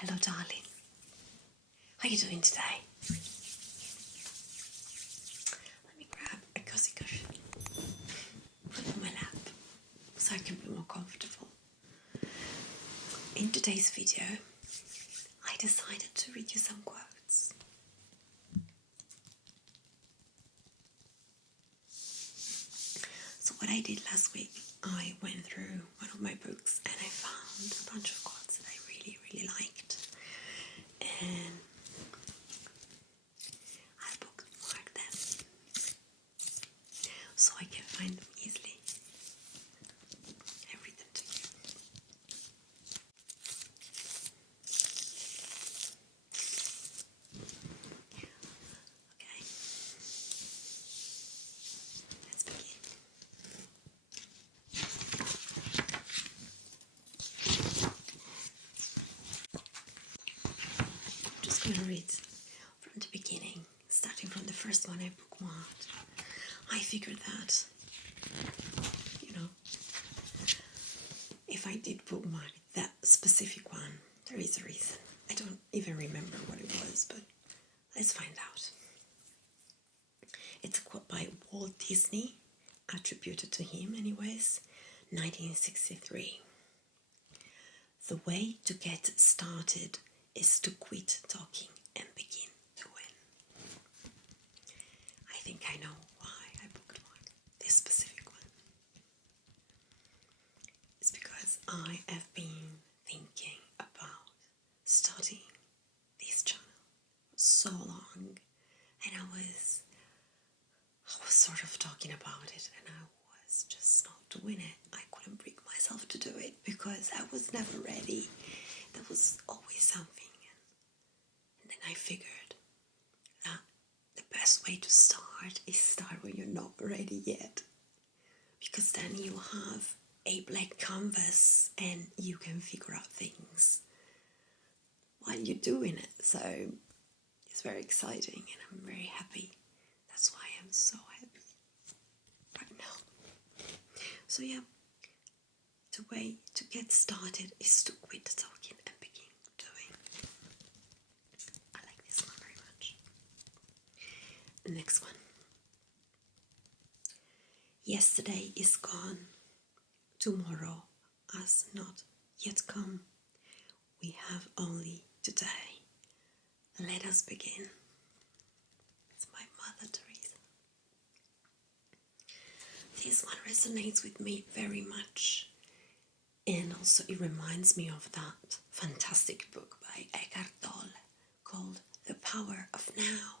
Hello, darling. How are you doing today? Let me grab a cozy cushion, put it on my lap so I can be more comfortable. In today's video, I decided to read you some quotes. So what I did last week, I went through one of my books and I found a bunch of quotes that I really liked. And I bookmarked them so I can find them easily and read them to you. Okay, let's begin. I'm just going to read from the beginning, starting from the first one I bookmarked. I figured that, if I did bookmark that specific one, there is a reason. I don't even remember what it was, but let's find out. It's a quote by Walt Disney, attributed to him anyways, 1963. The way to get started is to quit talking and begin doing. I think I know why I bookmarked this specific one. It's because I have been thinking about starting this channel for so long, and I was sort of talking about it, and I was just not doing it. I couldn't bring myself to do it because I was never ready. There was always something, and then I figured that the best way to start is start when you're not ready yet, because then you have a blank canvas and you can figure out things while you're doing it. So it's very exciting and I'm very happy. That's why I'm so happy right now. So yeah, the way to get started is to quit talking and begin doing. I like this one very much. The next one. Yesterday is gone. Tomorrow has not yet come. We have only today. Let us begin. It's my Mother Teresa. This one resonates with me very much. And also it reminds me of that fantastic book by Eckhart Tolle called The Power of Now.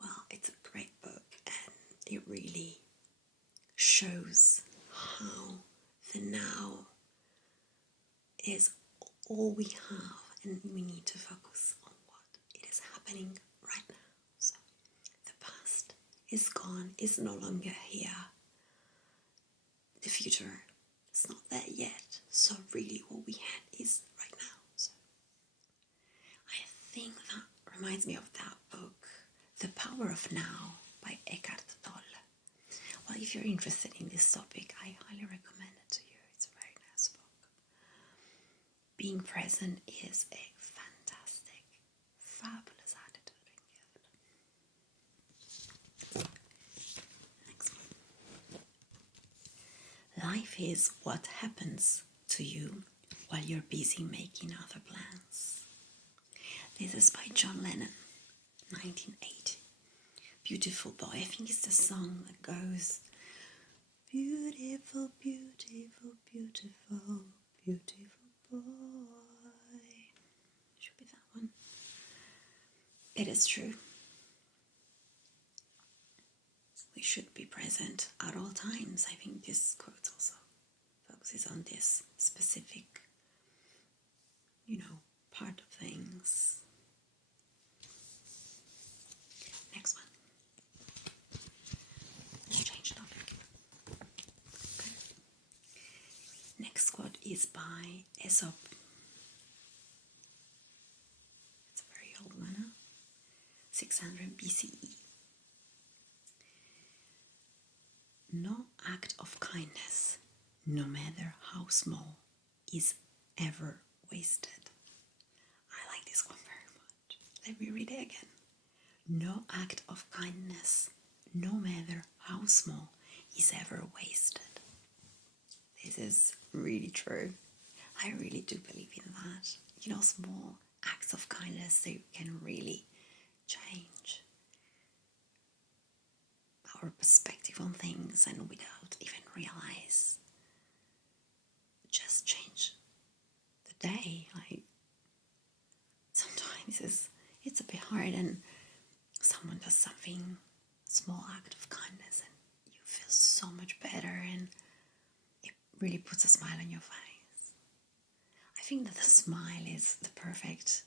Well, it's a great book and it really shows how the now is all we have, and we need to focus on what it is happening right now. So the past is gone, is no longer here. The future is not there yet. So really what we had is right now. So I think that reminds me of that book, The Power of Now by Eckhart Tolle. Well, if you're interested in this topic, I highly recommend it to you. It's a very nice book. Being present is a fantastic, fabulous attitude and gift. Next one. Life is what happens to you while you're busy making other plans. This is by John Lennon, 1980. Beautiful Boy. I think it's the song that goes, beautiful, beautiful, beautiful, beautiful boy. Should be that one. It is true. We should be present at all times. I think this quote also focuses on this specific, part of things. Next one. Let's change topic. Okay. Next quote is by Aesop. It's a very old one, huh? 600 BCE. No act of kindness, no matter how small, is ever wasted. this one very much. Let me read it again. No act of kindness, no matter how small, is ever wasted. This is really true. I really do believe in that. You know, small acts of kindness, they can really change our perspective on things, and without even realize, just change the day. Like, sometimes it's a bit hard, and someone does something, small act of kindness, and you feel so much better, and it really puts a smile on your face. I think that the smile is the perfect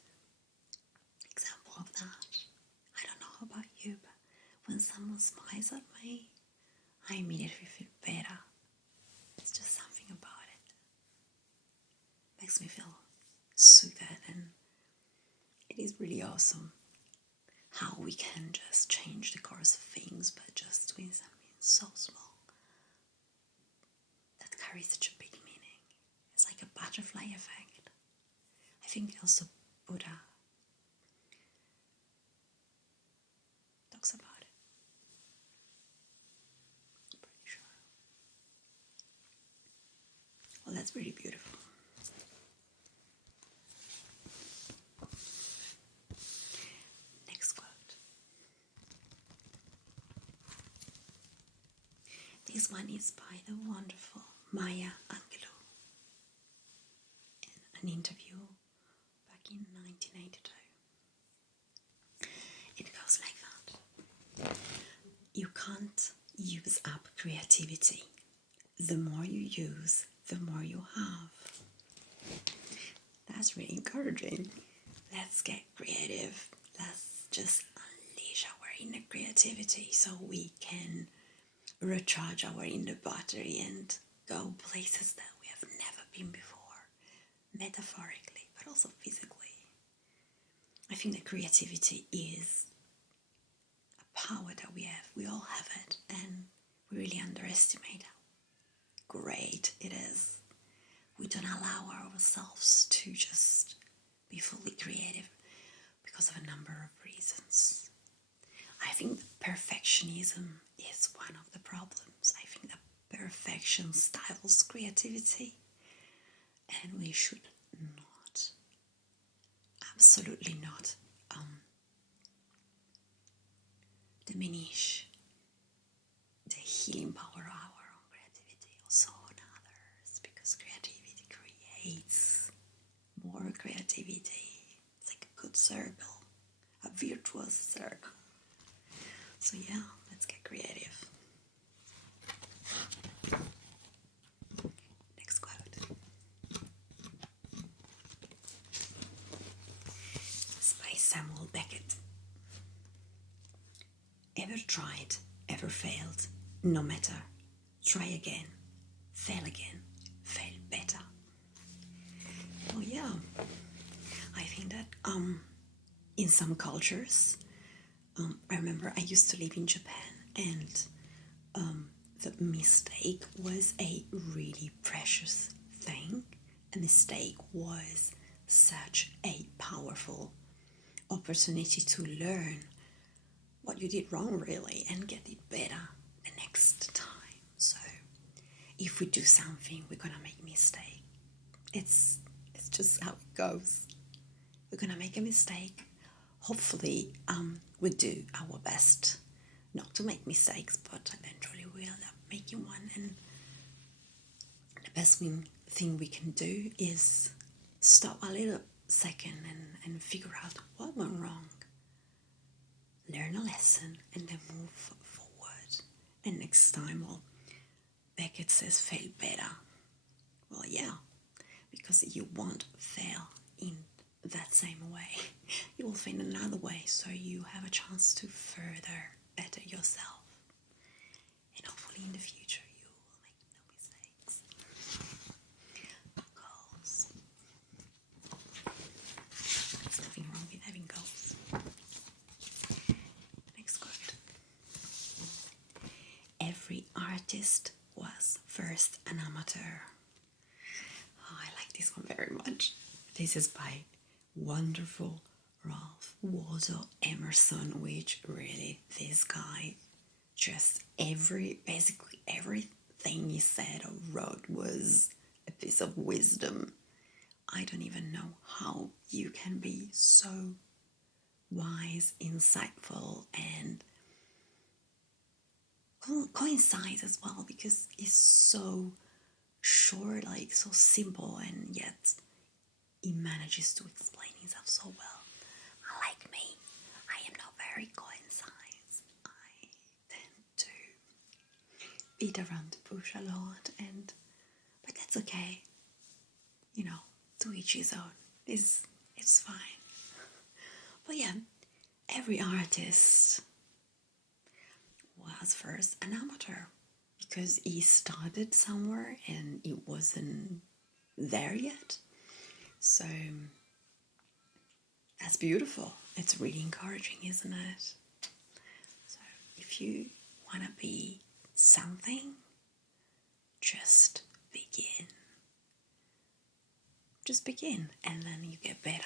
example of that. I don't know about you, but when someone smiles at me, I immediately feel better. It's just something about it. Makes me feel soothed, and it is really awesome how we can just change the course of things, but just doing something so small that carries such a big meaning. It's like a butterfly effect. I think also Buddha talks about it. I'm pretty sure. Well, that's really beautiful. Next quote. This one is by the wonderful Maya Angelou in an interview back in 1982. It goes like that. You can't use up creativity. The more you use, the more you have. That's really encouraging. Let's get creative. Let's just unleash our inner creativity so we can recharge our inner battery and go places that we have never been before, metaphorically, but also physically. I think that creativity is a power that we have. We all have it, and we really underestimate how great it is. We don't allow ourselves to just be fully creative because of a number of reasons. I think that perfectionism is one of the problems. I think that perfection stifles creativity, and we should not, absolutely not, diminish the healing power of our own creativity, also on others, because creativity creates more creativity. It's like a good circle, a virtuous circle. So yeah, let's get creative. Next quote. It's by Samuel Beckett. Ever tried, ever failed, no matter. Try again, fail better. Oh yeah, I think that in some cultures, I remember I used to live in Japan, and the mistake was a really precious thing. A mistake was such a powerful opportunity to learn what you did wrong, really, and get it better the next time. So if we do something, we're gonna make a mistake. It's just how it goes. We're gonna make a mistake. Hopefully, we do our best not to make mistakes, but eventually we'll end up making one. And the best thing we can do is stop a little second and figure out what went wrong. Learn a lesson and then move forward. And next time, well, Beckett says fail better. Well, yeah, because you won't fail in that same way. You will find another way, so you have a chance to further better yourself. And hopefully in the future you will make no mistakes. Goals. There's nothing wrong with having goals. Next quote. Every artist was first an amateur. Oh, I like this one very much. This is by wonderful Ralph Waldo Emerson, which really, this guy, just basically everything he said or wrote was a piece of wisdom. I don't even know how you can be so wise, insightful, and coincide as well, because it's so short, like so simple, and yet he manages to explain himself so well. Unlike me, I am not very concise. I tend to beat around the bush a lot, but that's okay. You know, to each his own. It's fine. But yeah, every artist was first an amateur, because he started somewhere and it wasn't there yet. So that's beautiful. It's really encouraging, isn't it? So if you want to be something, just begin. Just begin, and then you get better.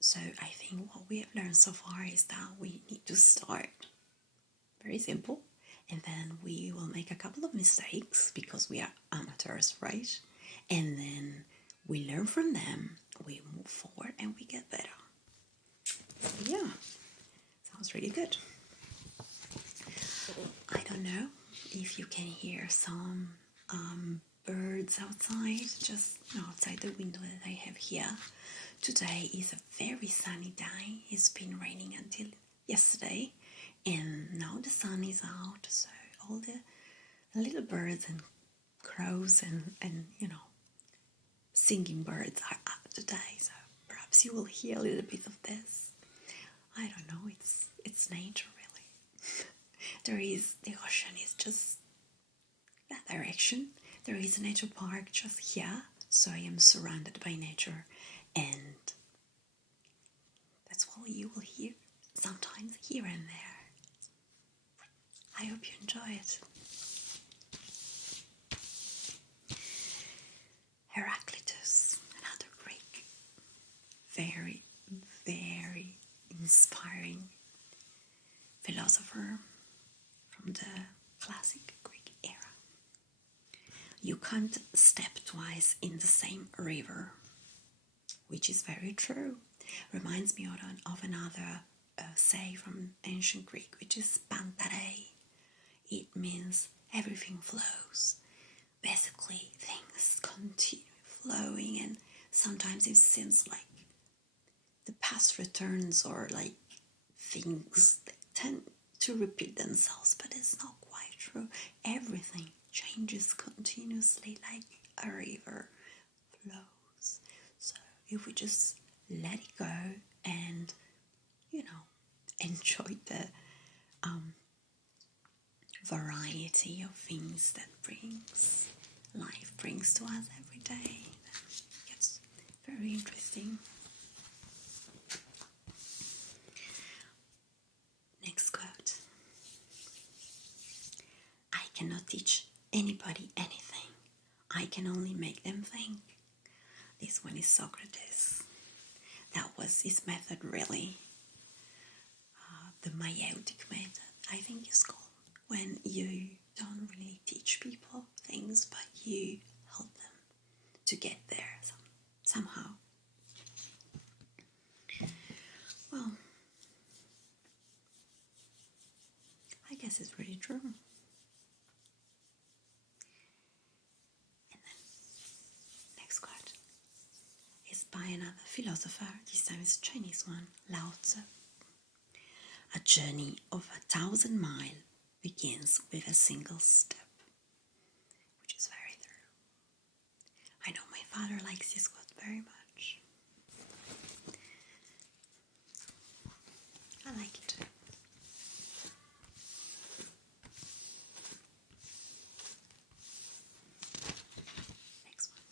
So I think what we have learned so far is that we need to start very simple, and then we will make a couple of mistakes because we are amateurs, right? And then we learn from them, we move forward, and we get better. Yeah, sounds really good. I don't know if you can hear some birds outside, just outside the window that I have here. Today is a very sunny day. It's been raining until yesterday, and now the sun is out, so all the little birds and crows and singing birds are up today. So perhaps you will hear a little bit of this. I don't know, it's nature really. The ocean is just that direction. There is a nature park just here, so I am surrounded by nature, and that's what you will hear sometimes here and there. I hope you enjoy it. Heraclitus, another Greek, very, very inspiring philosopher from the classic Greek era. You can't step twice in the same river, which is very true. Reminds me of another say from ancient Greek, which is pantare. It means everything flows. Basically, things continue flowing, and sometimes it seems like the past returns, or like things that tend to repeat themselves, but it's not quite true. Everything changes continuously like a river flows. So if we just let it go and, enjoy the variety of things that life brings to us every day, it gets very interesting. Next quote. I cannot teach anybody anything. I can only make them think. This one is Socrates. That was his method, really. The meiotic method, I think it's called, when you don't really teach people things, but you help them to get there somehow. Well, I guess it's really true. And then, next quote is by another philosopher, this time it's a Chinese one, Lao Tzu. A journey of 1,000 miles begins with a single step, which is very true. I know my father likes this quote very much. I like it too. Next one.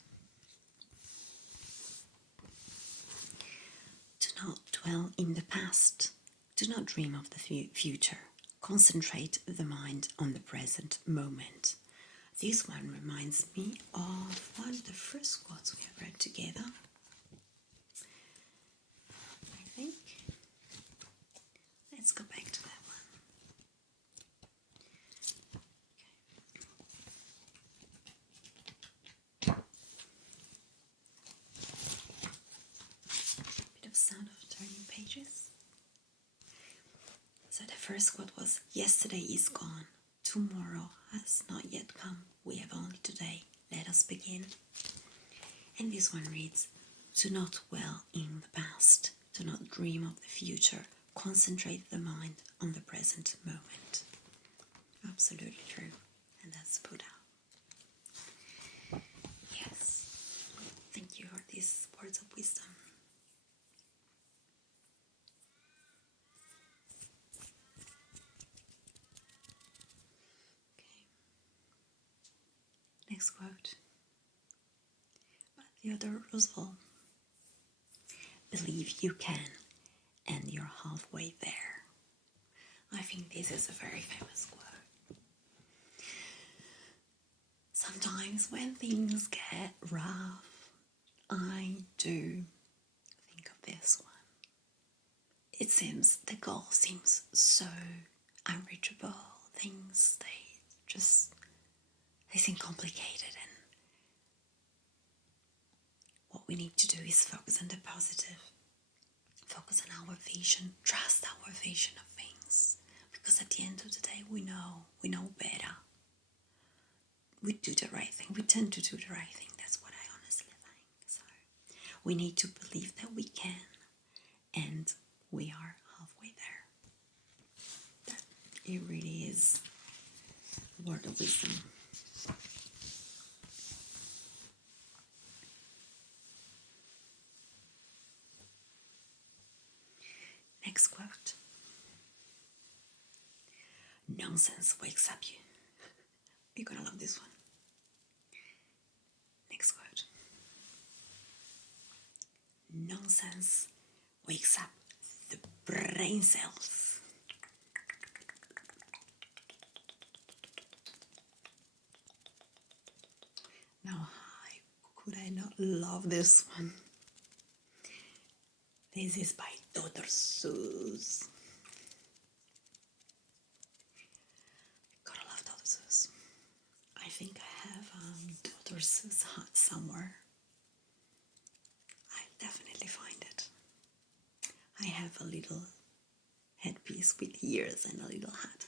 Do not dwell in the past. Do not dream of the future. Concentrate the mind on the present moment. This one reminds me of one of the first quotes we have read together. first quote was, "Yesterday is gone, tomorrow has not yet come, we have only today, let us begin." And this one reads, "Do not dwell in the past, do not dream of the future, concentrate the mind on the present moment." Absolutely true, and that's Buddha. Yes, thank you for these words of wisdom. Okay. Next quote by Theodore Roosevelt. "Believe you can, and you're halfway there." I think this is a very famous quote. Sometimes when things get rough, I do think of this one. It seems the goal seems so unreachable. Things they seem complicated, and what we need to do is focus on the positive. Focus on our vision, trust our vision of things. Because at the end of the day we know better. We do the right thing. We tend to do the right thing. That's what I honestly think. So we need to believe that we can, and we are halfway there. That it really is a word of wisdom. Next quote. "Nonsense wakes up you." You're gonna love this one. Next quote. "Nonsense wakes up the brain cells." Now, how could I not love this one? This is by Dr. Seuss. Gotta love Dr. Seuss. I think I have Dr. Seuss hat somewhere. I'll definitely find it. I have a little headpiece with ears and a little hat.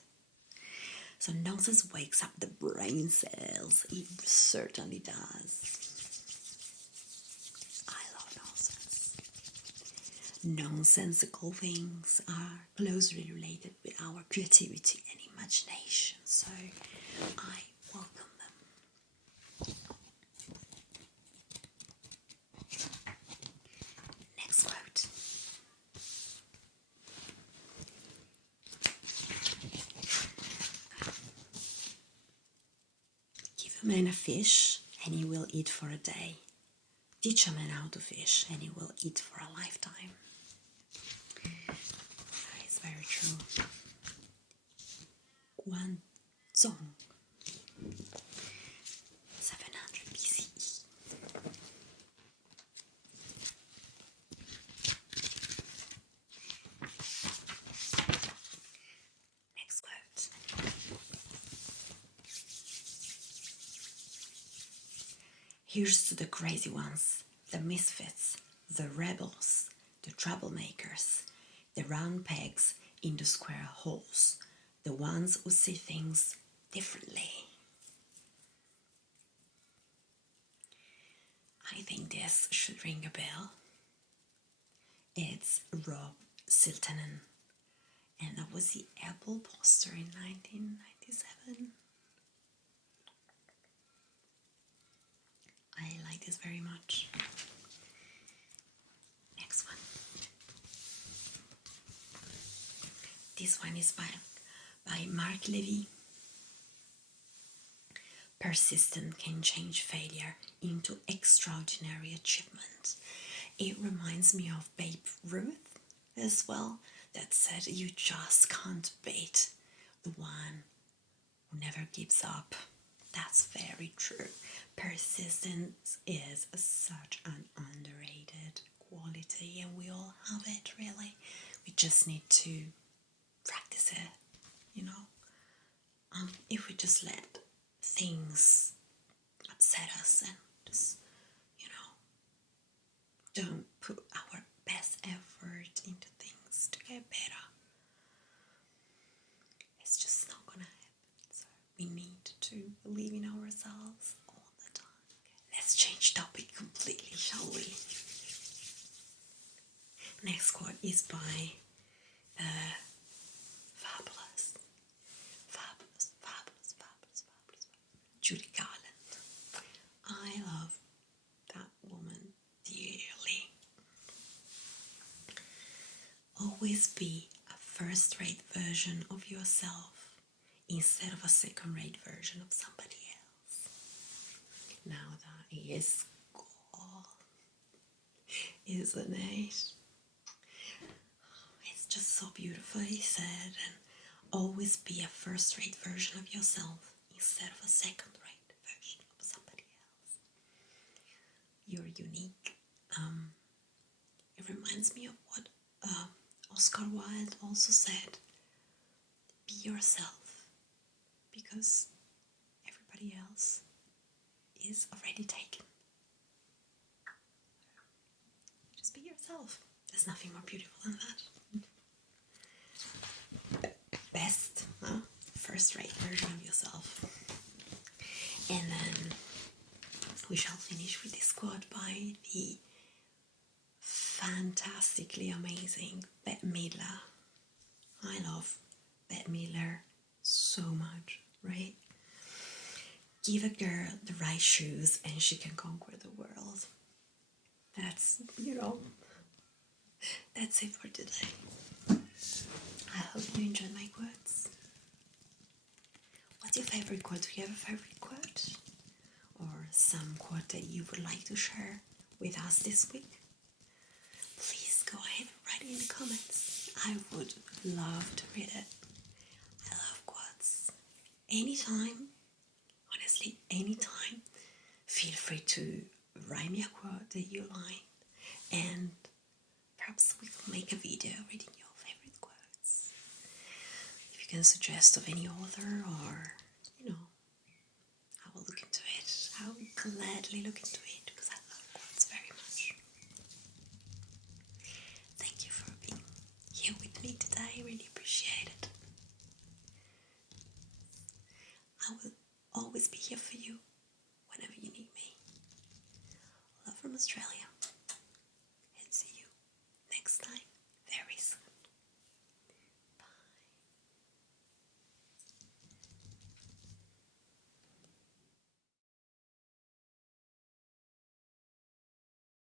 So nonsense wakes up the brain cells. It certainly does. I love nonsense. Nonsensical things are closely related with our creativity and imagination, so I welcome them. Next quote. "Give a man a fish and he will eat for a day. Teach a man how to fish and he will eat for a lifetime." That is very true. Guanzong, 700 BCE. Next quote. "Here's to the crazy ones, the misfits, the rebels, the troublemakers, the round pegs in the square holes, the ones who see things differently." I think this should ring a bell. It's Rob Siltanen, and that was the Apple poster in 1997. I like this very much. Next one. This one is by Mark Levy. "Persistence can change failure into extraordinary achievement." It reminds me of Babe Ruth as well, that said, "You just can't beat the one who never gives up." That's very true. Persistence is such an underrated quality, and we all have it, really. We just need to practice it, you know. If we just let things upset us and just, don't put our best effort into things to get better, ourselves all the time. Okay, let's change topic completely, shall we? Next quote is by the fabulous Judy Garland. I love that woman dearly. Always be a first-rate version of yourself instead of a second-rate version of somebody else. Now that is cool, isn't it? It's just so beautifully said. And always be a first-rate version of yourself instead of a second-rate version of somebody else. You're unique. It reminds me of what Oscar Wilde also said. Be yourself, because everybody else is already taken. Just be yourself. There's nothing more beautiful than that. Best, first-rate version of yourself. And then we shall finish with this quote by the fantastically amazing Bette Midler. I love Bette Midler so much, right? Give a girl the right shoes and she can conquer the world. That's, that's it for today. I hope you enjoyed my quotes. What's your favorite quote? Do you have a favorite quote? Or some quote that you would like to share with us this week? Please go ahead and write it in the comments. I would love to read it. I love quotes. Anytime, honestly, anytime, feel free to write me a quote that you like, and perhaps we can make a video reading your favorite quotes. If you can suggest of any author, or, I will look into it. I will gladly look into it because I love quotes very much. Thank you for being here with me today. I really appreciate it. I will always be here for you.